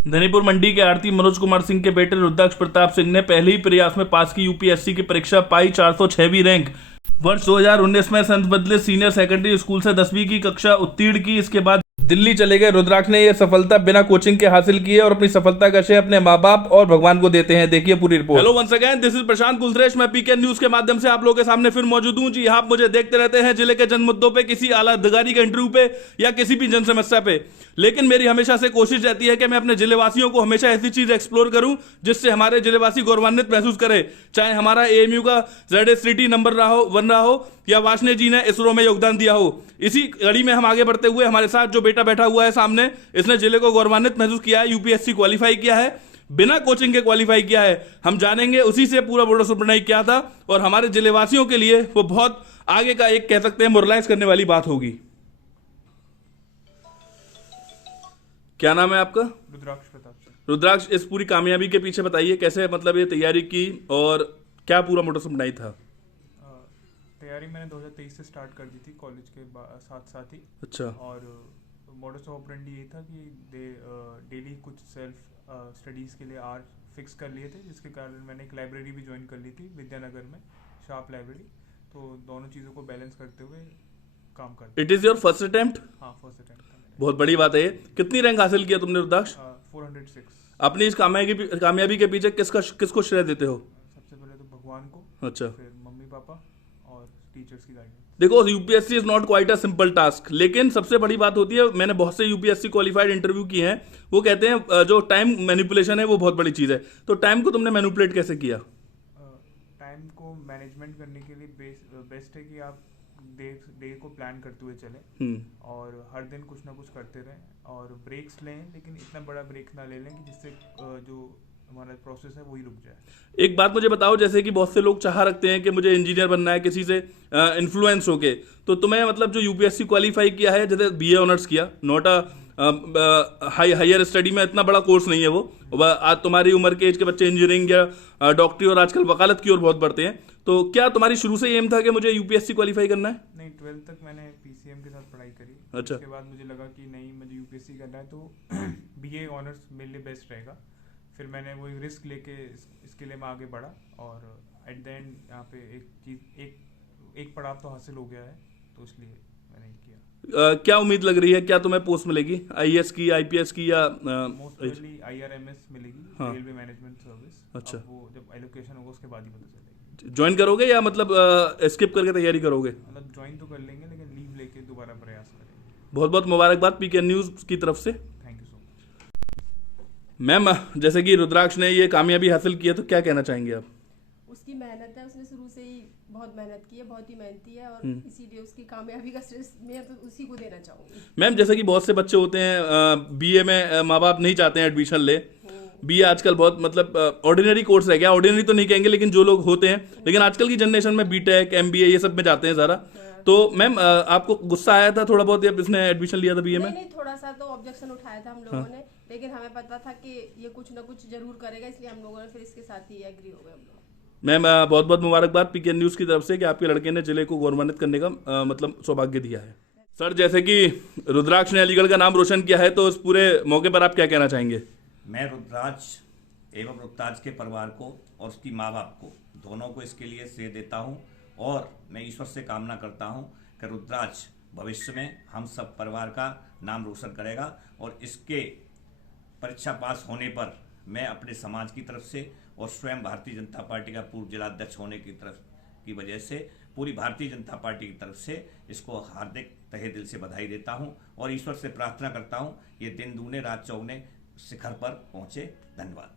धनीपुर मंडी के आरती मनोज कुमार सिंह के बेटे रुद्राक्ष प्रताप सिंह ने पहले ही प्रयास में पास की यूपीएससी की परीक्षा, पाई 406वीं रैंक। वर्ष 2019 में संत बदले सीनियर सेकेंडरी स्कूल से 10वीं की कक्षा उत्तीर्ण की। इसके बाद दिल्ली चले गए रुद्राक्ष ने यह सफलता बिना कोचिंग के हासिल की है और अपनी सफलता का श्रेय अपने माँ बाप और भगवान को देते हैं। देखिए पूरी report. Hello once again, this is Prashant Kulshreshtha. मैं पीके न्यूज के माध्यम से आप लोगों के सामने फिर मौजूद हूं। जी, आप मुझे देखते रहते हैं जिले के जन मुद्दों पे, किसी आला अधिकारी के इंटरव्यू पे या किसी भी जन समस्या पे, लेकिन मेरी हमेशा से कोशिश रहती है कि मैं अपने जिलेवासियों को हमेशा ऐसी चीज एक्सप्लोर करूं जिससे हमारे जिलेवासी गौरवान्वित महसूस करे। चाहे हमारा एएमयू का ZSCT नंबर रहा हो, 1 रहा हो, या वाशने जी ने इसरो में योगदान दिया हो। इसी कड़ी में हम आगे बढ़ते हुए, हमारे साथ जो बेटा बैठा हुआ है सामने, इसने जिले को गौरवान्वित महसूस किया है, यूपीएससी क्वालिफाई किया है, बिना कोचिंग के क्वालिफाई किया है। हम जानेंगे उसी से पूरा बोर्ड सपना क्या था और हमारे जिलेवासियों के लिए वो बहुत आगे का एक कह सकते हैं मोरलाइज करने वाली बात होगी। क्या नाम है आपका? रुद्राक्ष प्रताप सिंह। रुद्राक्ष, इस पूरी कामयाबी के पीछे बताइए कैसे मतलब ये तैयारी की और क्या पूरा मोटो सपना था? तैयारी मैंने 2023 से स्टार्ट कर दी थी कॉलेज के साथ साथ ही। अच्छा। और मॉडस ऑपरेंडी ये था कि डेली कुछ सेल्फ स्टडीज़ के लिए आवर फिक्स कर लिए थे, जिसके कारण मैंने एक लाइब्रेरी भी ज्वाइन कर ली थी विद्यानगर में, शार्प लाइब्रेरी। तो दोनों चीज़ों को बैलेंस करते हुए काम करते। It is your first attempt? हाँ, फर्स्ट अटेम्प्ट था मेरा। बहुत बड़ी बात है ये। कितनी रैंक हासिल किया तुमने रुद्राक्ष? 406। अपनी इस कामयाबी के पीछे किसको श्रेय देते हो? सबसे पहले तो भगवान को, अच्छा। फिर मम्मी पापा और टीचर्स की गाइडेंस। देखो, UPSC is not quite a simple task, लेकिन सबसे बड़ी बात होती है, मैंने बहुत से यूपीएससी क्वालिफाइड इंटरव्यू किए हैं, वो कहते हैं जो टाइम मैनिपुलेशन है वो बहुत बड़ी चीज है। तो टाइम को तुमने मैनिपुलेट कैसे किया? टाइम को मैनेजमेंट करने के लिए बेस्ट है कि आप डे को प्लान करते हुए चलें और हर दिन कुछ ना कुछ करते रहें और ब्रेक्स लें, लेकिन इतना बड़ा ब्रेक ना ले लें कि जिससे जो हमारा प्रोसेस है वही रुक जाए। एक बात मुझे बताओ, जैसे कि बहुत से लोग चाह रखते हैं कि मुझे इंजीनियर बनना है किसी से इन्फ्लुएंस होके, तो तुम्हें मतलब जो यूपीएससी क्वालिफाई किया है, जैसे बीए ऑनर्स किया, नॉट हायर स्टडी में, इतना बड़ा कोर्स नहीं है वो। आज तुम्हारी उम्र के एज के बच्चे इंजीनियरिंग या डॉक्टरी और आजकल वकालत की ओर बहुत बढ़ते हैं। तो क्या तुम्हारी शुरू से एम था कि मुझे यूपीएससी क्वालिफाई करना है? नहीं, 12th तक मैंने पीसीएम के साथ पढ़ाई करी। अच्छा। उसके बाद मुझे लगा कि नहीं, मुझे यूपीएससी करना है, तो बीए ऑनर्स मेरे लिए बेस्ट रहेगा। फिर मैंने वो रिस्क लेके इसके लिए मैं आगे बढ़ा और एट द एंड यहाँ पे एक पड़ाव तो हासिल हो गया है, तो इसलिए मैंने ये किया। क्या उम्मीद लग रही है, क्या तुम्हें पोस्ट मिलेगी आईएएस की, आईपीएस की, या मोस्ट प्रोबेबली IRMS मिलेगी, हाँ। Railway management service. अच्छा। अब वो जब एलोकेशन होगा उसके बाद ही पता चलेगी। ज्वाइन करोगे या मतलब स्किप करके तैयारी करोगे? मतलब ज्वाइन तो कर लेंगे, लेकिन लीव लेके दोबारा प्रयास करेंगे। बहुत बहुत मुबारकबाद पीके न्यूज की तरफ से। Thank you so much. Ma'am, जैसे कि रुद्राक्ष ने ये कामयाबी हासिल की है, तो क्या कहना चाहेंगे आप? उसकी मेहनत है, उसने शुरू से ही बहुत मेहनत की है, बहुत ही मेहनती है और इसीलिए उसकी कामयाबी का श्रेय मैं तो उसी को देना चाहूंगी। मैम, जैसे कि बहुत से बच्चे होते हैं बीए में माँ बाप नहीं चाहते हैं एडमिशन ले। बीए आजकल बहुत मतलब ऑर्डिनरी कोर्स रह गया, ऑर्डिनरी तो नहीं कहेंगे, लेकिन जो लोग होते हैं, लेकिन आजकल की जनरेशन में बीटेक, MBA ये सब में जाते हैं सारा। तो मैम, आपको गुस्सा आया था थोड़ा बहुत जब इसने एडमिशन लिया था बीए में? नहीं, थोड़ा सा तो ऑब्जेक्शन उठाया था हम लोगों ने, लेकिन हमें पता था कि ये कुछ ना कुछ जरूर करेगा, इसलिए हम लोगों ने फिर इसके साथ ही एग्री हो गए हम लोग। मैम, बहुत बहुत मुबारकबाद पीके न्यूज़ की तरफ से कि आपके लड़के ने जिले को गौरवान्वित करने का मतलब सौभाग्य दिया है। सर, जैसे कि रुद्राक्ष ने अलीगढ़ का नाम रोशन किया है, तो इस पूरे मौके पर आप क्या कहना चाहेंगे? मैं रुद्राक्ष एवं रुद्राक्ष के परिवार को और उसकी माँ बाप को, दोनों को इसके लिए श्रेय देता हूँ और मैं ईश्वर से कामना करता हूँ कि रुद्राक्ष भविष्य में हम सब परिवार का नाम रोशन करेगा और इसके परीक्षा पास होने पर मैं अपने समाज की तरफ से और स्वयं भारतीय जनता पार्टी का पूर्व जिलाध्यक्ष होने की वजह से पूरी भारतीय जनता पार्टी की तरफ से इसको हार्दिक तहे दिल से बधाई देता हूं और ईश्वर से प्रार्थना करता हूं ये दिन दूने रात चौगुने शिखर पर पहुंचे। धन्यवाद।